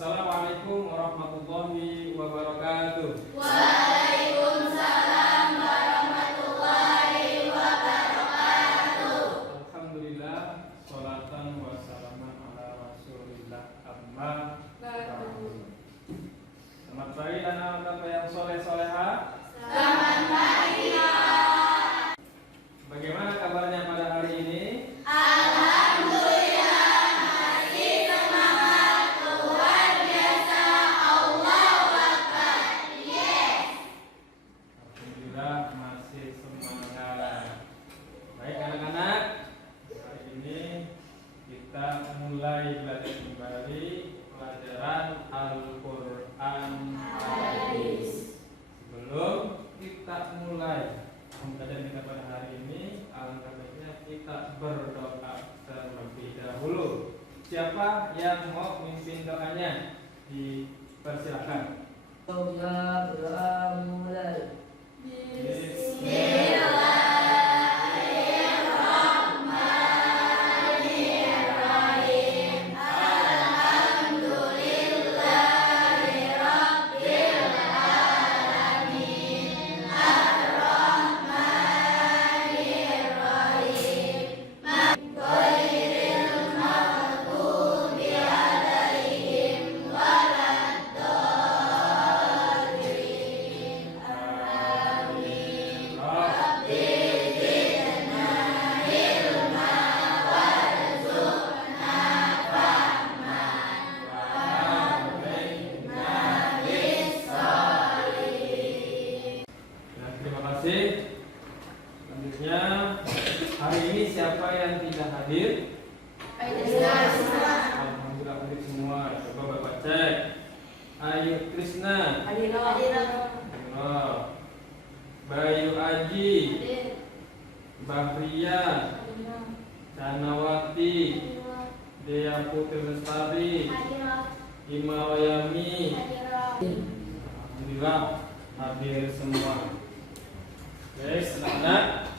Assalamualaikum warahmatullahi wabarakatuh. Waalaikumsalam warahmatullahi wabarakatuh. Alhamdulillah, sholatan wa salaman ala rasulillah, amma ba'du. Selamat pagi anak-anak yang soleh-soleha. Selamat pagi. Bagaimana kabarnya pada hari ini? Alhamdulillah, masih semangat, luar biasa. Allahu Akbar. Yes. Alhamdulillah masih semangat. Baik anak-anak, hari ini kita mulai belajar kembali pelajaran Al-Quran Hadis. Sebelum kita mulai pembelajaran kita pada hari ini, alangkah baiknya kita berdoa terlebih dahulu. Siapa yang mau memimpin doanya? Dipersilakan. Doa mulai. Bismillahirrahmanirrahim. Alhamdulillahirabbil alamin. Ar-Rahmanirrahim. Ghairil maghdubi alaihim waladdallin. Amin. Rabbi zidna ilma warzuqna fahman wa alimna bis-shalihin. Nah, terima kasih. Selanjutnya, hari ini siapa yang tidak hadir? Alhamdulillah hadir semua. Coba Bapak cek. Ayu Krisna, Halo. Bayu Aji, Bahria, Canawati, Dea Putri Lestari, Himayami. Alhamdulillah hadir semua. Oke, anak-anak,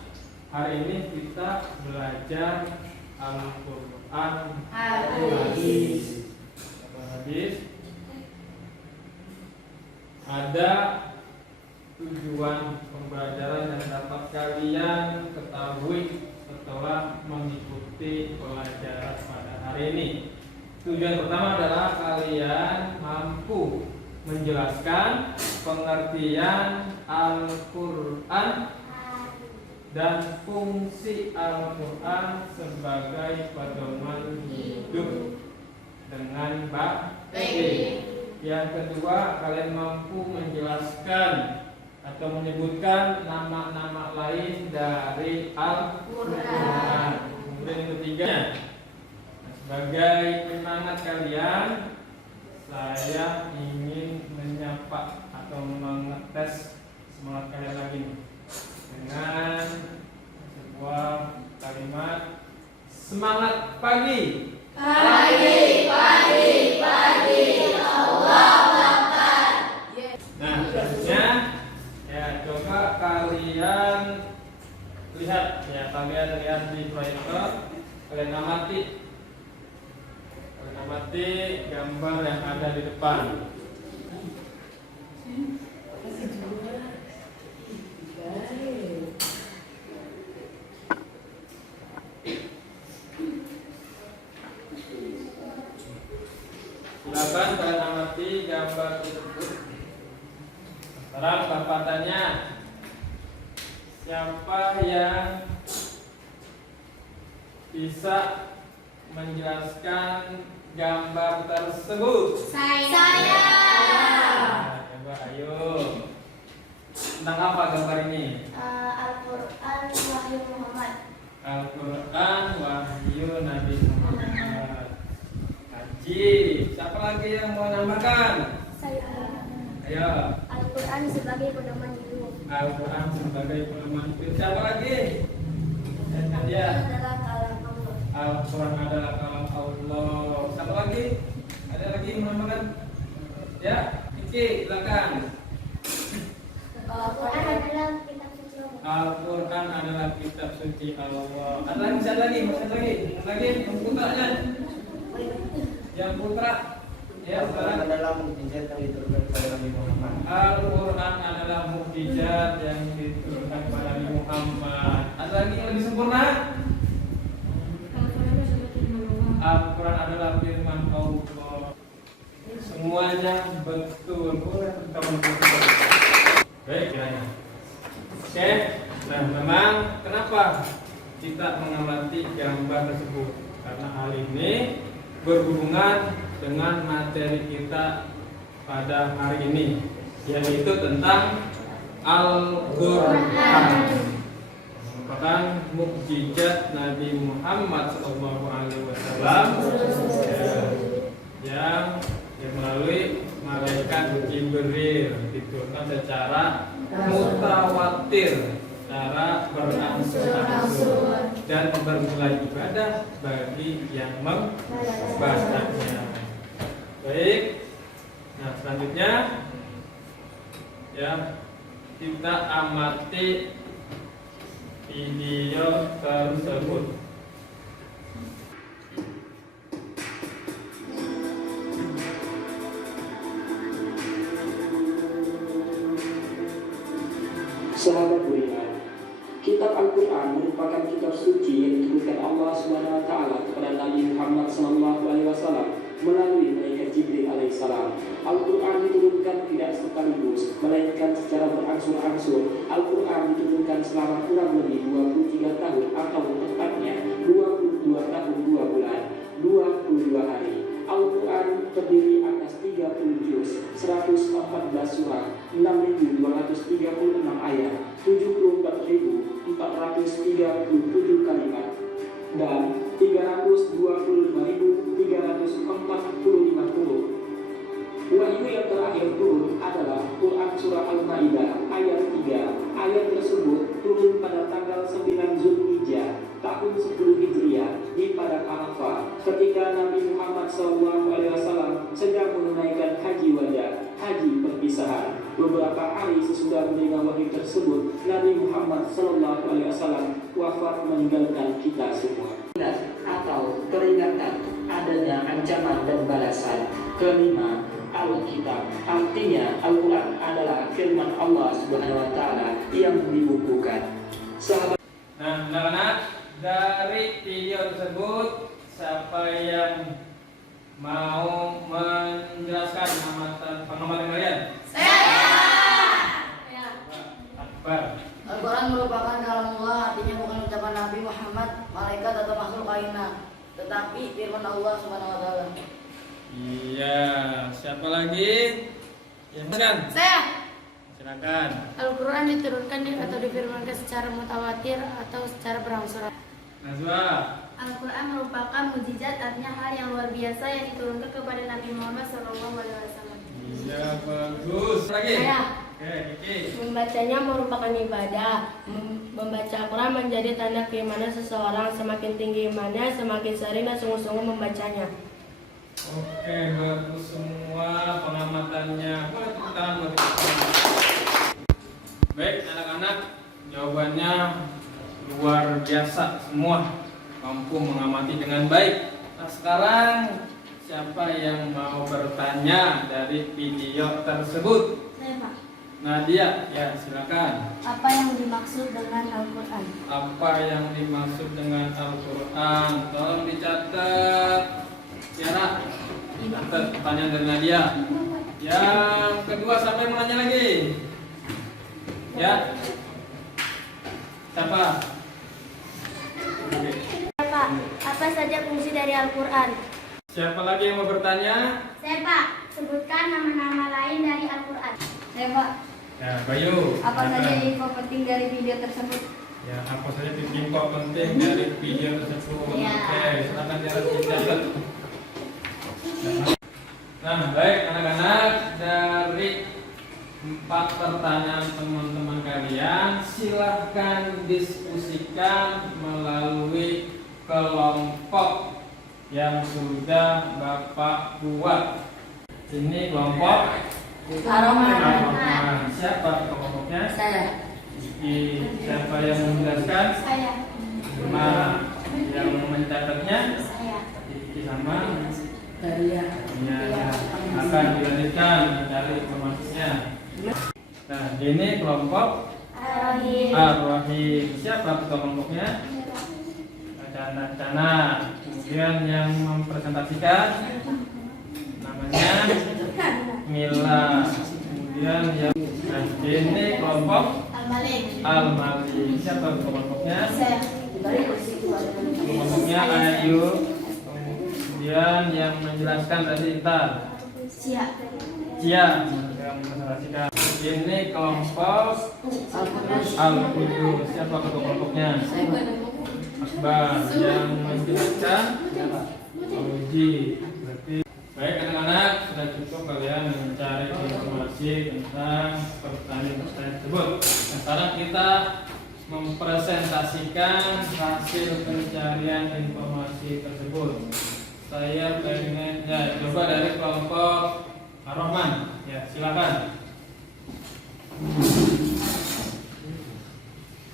hari ini kita belajar Al-Quran Hadis. Hadis ada tujuan pembelajaran yang dapat kalian ketahui setelah mengikuti pelajaran pada hari ini. Tujuan pertama adalah kalian mampu menjelaskan pengertian Al-Quran dan fungsi Al-Quran sebagai pedoman hidup dengan baik. Yang kedua, kalian mampu menjelaskan atau menyebutkan nama-nama lain dari Al-Quran. Kemudian yang ketiga, sebagai penyemangat kalian, saya ingin menyapa atau mengetes semangat kalian lagi nih, dengan sebuah kalimat semangat pagi. Pagi, pagi, pagi. Allahu Akbar. Nah, selanjutnya ya coba kalian lihat di proyektor, kalian amati gambar yang ada di depan. Silakan kalian amati gambar tersebut. Sekarang Bapak tanya, siapa yang bisa menjelaskan gambar tersebut? Saya. Nah, coba ayo. Tentang apa gambar ini? Al-Quran Wahyu Muhammad. Al-Quran Wahyu Nabi Muhammad. Haji. Siapa lagi yang mau nambahkan? Saya. Ayo. Al-Quran sebagai pedoman hidup. Al-Quran sebagai pedoman hidup. Siapa lagi? Dia. Adalah kalam Allah. Al-Quran adalah kalam Allah. Siapa lagi? Ada lagi yang menambahkan? Ya, Kiki, silakan. Al-Quran adalah kitab suci Allah. Al-Quran adalah kitab suci Allah. Ada lagi, satu lagi. Yang putra. Ya, Al-Quran adalah mukjizat yang diturunkan kepada Nabi Muhammad. Al-Quran adalah mukjizat yang diturunkan kepada Nabi Muhammad. Ada lagi yang lebih sempurna? Al-Quran adalah firman Allah. Semuanya betul. Boleh kamu betul. Baik, kiranya. Oke, nah memang kenapa kita mengamati gambar tersebut? Karena hal ini berhubungan dengan materi kita pada hari ini, yaitu tentang Al-Quran, merupakan mukjizat Nabi Muhammad SAW yang melalui malaikat Jibril diturunkan secara mutawatir, secara berangsur-angsur dan bermulai ibadah bagi yang membacanya. Baik, nah selanjutnya ya kita amati video tersebut. Sahabat beriman, kitab Al-Quran merupakan kitab suci yang diturunkan Allah SWT kepada Nabi Muhammad SAW melalui malaikat Jibril alaihissalam. Al-Quran diturunkan tidak sekaligus, melainkan secara berangsur-angsur. Al-Quran diturunkan selama kurang lebih 23 tahun atau tepatnya 22 tahun 2 bulan, 22 hari. Al-Quran terdiri atas 30 juz, 114 surat, 6.236 ayat, 74.437 kalimat, dan 325.345 huruf. Wahyu yang terakhir turun adalah Quran Surah Al-Ma'idah ayat 3. Ayat tersebut turun pada tanggal 9 Zulhijjah tahun 10 Hijriah di Padang Arafah ketika Nabi Muhammad SAW sedang menunaikan haji wada, haji perpisahan. Beberapa hari sesudah menerima wahyu tersebut, Nabi Muhammad SAW wafat meninggalkan kita semua. Atau peringatan adanya ancaman dan balasan. Kelima, Alkitab, artinya Al-Quran adalah firman Allah Subhanahu wa Ta'ala yang dibukukan. Nah, anak-anak, dari video tersebut siapa yang mau menjelaskan pengamatan kalian? Akbar. Al-Quran merupakan kalamullah, artinya bukan ucapan Nabi Muhammad, malaikat atau makhluk lainnya, tetapi firman Allah Subhanahu wa Ta'ala. Iya, siapa lagi? Yang kan? Saya. Silakan. Al-Quran diturunkan atau difirmankan secara mutawatir atau secara berangsur. Nazwa. Al-Quran merupakan mukjizat, artinya hal yang luar biasa yang diturunkan kepada Nabi Muhammad SAW. Iya, bagus. Lagi. Saya. Oke, Kiki. Membacanya merupakan ibadah. Membaca Al-Quran menjadi tanda keimanan seseorang. Semakin tinggi imannya, semakin sering dan sungguh-sungguh membacanya. Oke, bagus semua pengamatannya. Boleh tepuk tangan buat kita. Baik, anak-anak, jawabannya luar biasa semua, mampu mengamati dengan baik. Nah, sekarang siapa yang mau bertanya dari video tersebut? Saya, Pak. Nadia, ya silakan. Apa yang dimaksud dengan Al-Quran? Apa yang dimaksud dengan Al-Quran? Tolong dicatat. Tiara, catat pertanyaan dari Nadia. Yang kedua, siapa yang mau nanya lagi? Ya, siapa? Oke. Pak, apa saja fungsi dari Al-Quran? Siapa lagi yang mau bertanya? Saya, Pak. Sebutkan nama-nama lain dari Al-Quran. Saya, Pak. Ya, Bayu. Apa silakan. saja info penting dari video tersebut? Ya, apa saja info penting dari video tersebut? Ya. Oke, silakan Tiara dicatat. Nah, baik anak-anak, dari 4 pertanyaan teman-teman kalian, silahkan diskusikan melalui kelompok yang sudah Bapak buat. Ini kelompok Ar-Rahman. Siapa kelompoknya? Saya. Siapa yang menjelaskan? Saya. Yang mencatatnya? Saya. Sama. Ya, akan dilanjutkan mencari informasinya. Nah, ini kelompok Ar-Rahim. Siapa ketua kelompoknya? Cana. Kemudian yang mempresentasikan namanya Mila. Kemudian yang ini kelompok Al-Malik. Siapa ketua kelompoknya? Kelompoknya Ayu. Kemudian yang menjelaskan tadi Intan. Cia yang mempresentasikan. Ini kelompok Al-Qudus. Siapa ketua kelompoknya? Akbar. Yang menjelaskan Uji. Berarti baik anak-anak, sudah cukup kalian mencari informasi tentang pertanyaan tersebut. Sekarang kita mempresentasikan hasil pencarian informasi tersebut. Saya pengen coba dari kelompok Ar-Rahman. Ya, silakan.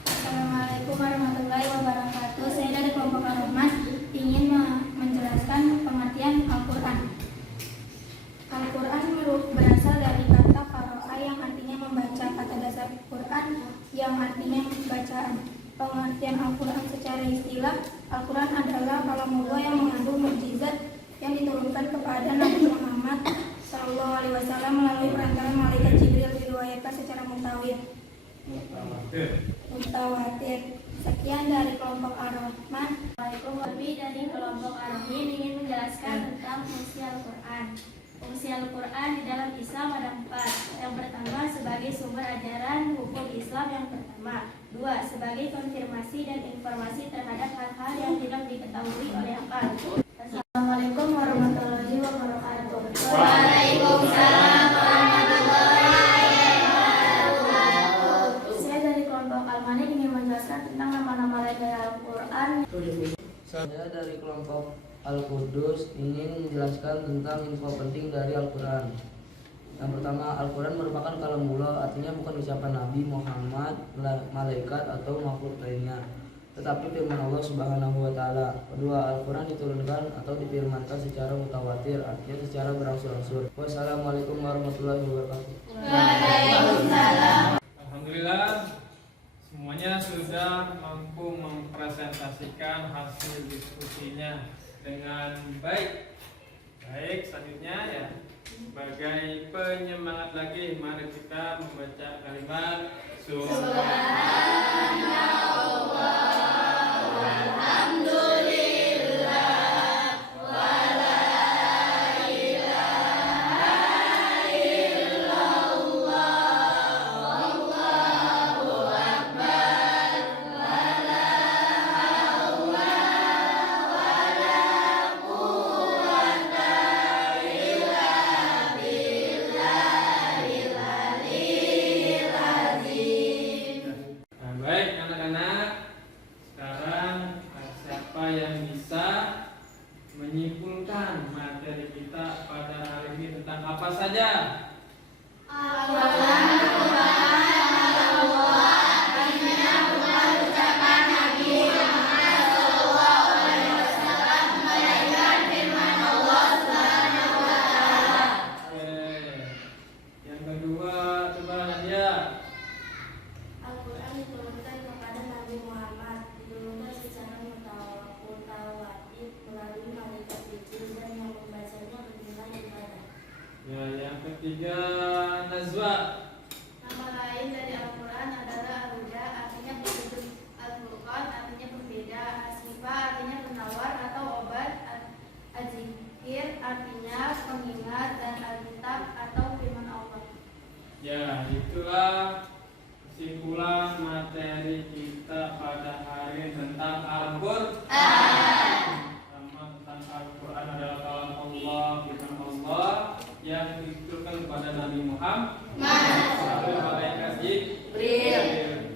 Assalamualaikum warahmatullahi wabarakatuh. Saya dari kelompok Ar-Rahman ingin menjelaskan pengertian Al-Quran. Al-Quran berasal dari kata qara'a yang artinya membaca, kata dasar Quran yang artinya bacaan. Pengertian Al-Quran secara istilah, Al-Quran adalah kalamullah yang mengandung mukjizat yang diturunkan kepada Nabi Muhammad SAW melalui perantara malaikat Jibril, diriwayatkan secara mutawatir. Sekian dari kelompok Ar-Rahman. Kami dari kelompok Ar-Rahim ingin menjelaskan tentang fungsi Al-Quran. Fungsi Al-Quran di dalam Islam ada 4. Yang pertama sebagai sumber ajaran hukum Islam yang pertama. 2. Sebagai konfirmasi dan informasi terhadap hal-hal yang tidak diketahui oleh akal. Assalamualaikum warahmatullahi wabarakatuh. Waalaikumsalam warahmatullahi wabarakatuh. Saya dari kelompok Al-Malik ingin menjelaskan tentang nama-nama lain dari Al-Quran. Saya dari kelompok Al-Qudus ingin menjelaskan tentang info penting dari Al-Quran. Yang pertama, Al-Quran merupakan kalamullah, artinya bukan ucapan Nabi Muhammad, malaikat atau makhluk lainnya, tetapi firman Allah Subhanahu wa Ta'ala. Kedua, Al-Quran diturunkan atau difirmankan secara mutawatir, artinya secara berangsur-angsur. Wassalamualaikum warahmatullahi wabarakatuh. Waalaikumsalam. Alhamdulillah, semuanya sudah mampu mempresentasikan hasil diskusinya dengan baik. Baik, selanjutnya ya, sebagai penyemangat lagi, mari kita membaca kalimat menyimpulkan materi kita pada hari ini tentang apa saja? Yang kedua, coba Nadia. Al-Quran diturunkan kepada Nabi Muhammad, diturunkan secara mutawatir melalui malaikat Jibril dan yang membacanya bernilai ibadah. Ya, yang ketiga Nazwa. Nama lain dari Al-Quran adalah Al-Huda, artinya petunjuk. Al-Furqan artinya berbeda. As-Sifa artinya penawar atau obat. Az-Zikir artinya pengingat, dan Al-Kitab atau firman Allah. Ya, itulah kesimpulan materi kita pada hari ini tentang Al-Quran. Tentang Al-Quran adalah kalam Allah, firman Allah yang diturunkan kepada Nabi Muhammad melalui malaikat Jibril,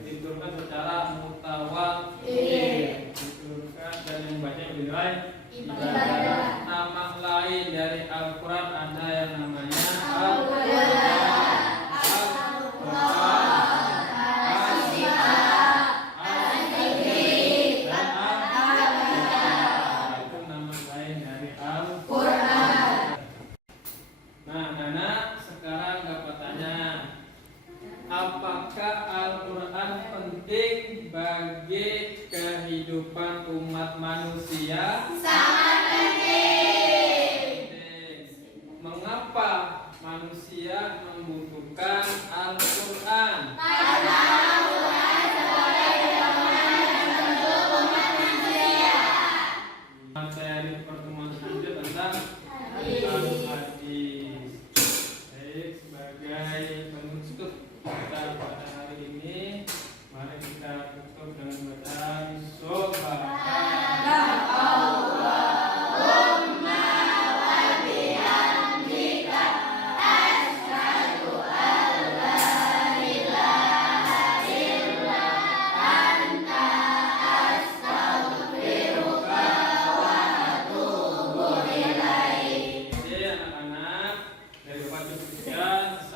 diturunkan secara mutawatir, diturunkan dan membaca bernilai ibadah. Nama lain dari Al-Quran ada yang namanya Al-Quran. Itu nama lain dari Al-Quran. manusia mengapa manusia membutuhkan Al-Quran? Materi pertemuan selanjutnya tentang hadis. Baik, sebagai penutup kita pada hari ini, mari kita tutup dengan bacaan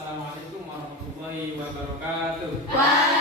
Assalamualaikum warahmatullahi wabarakatuh.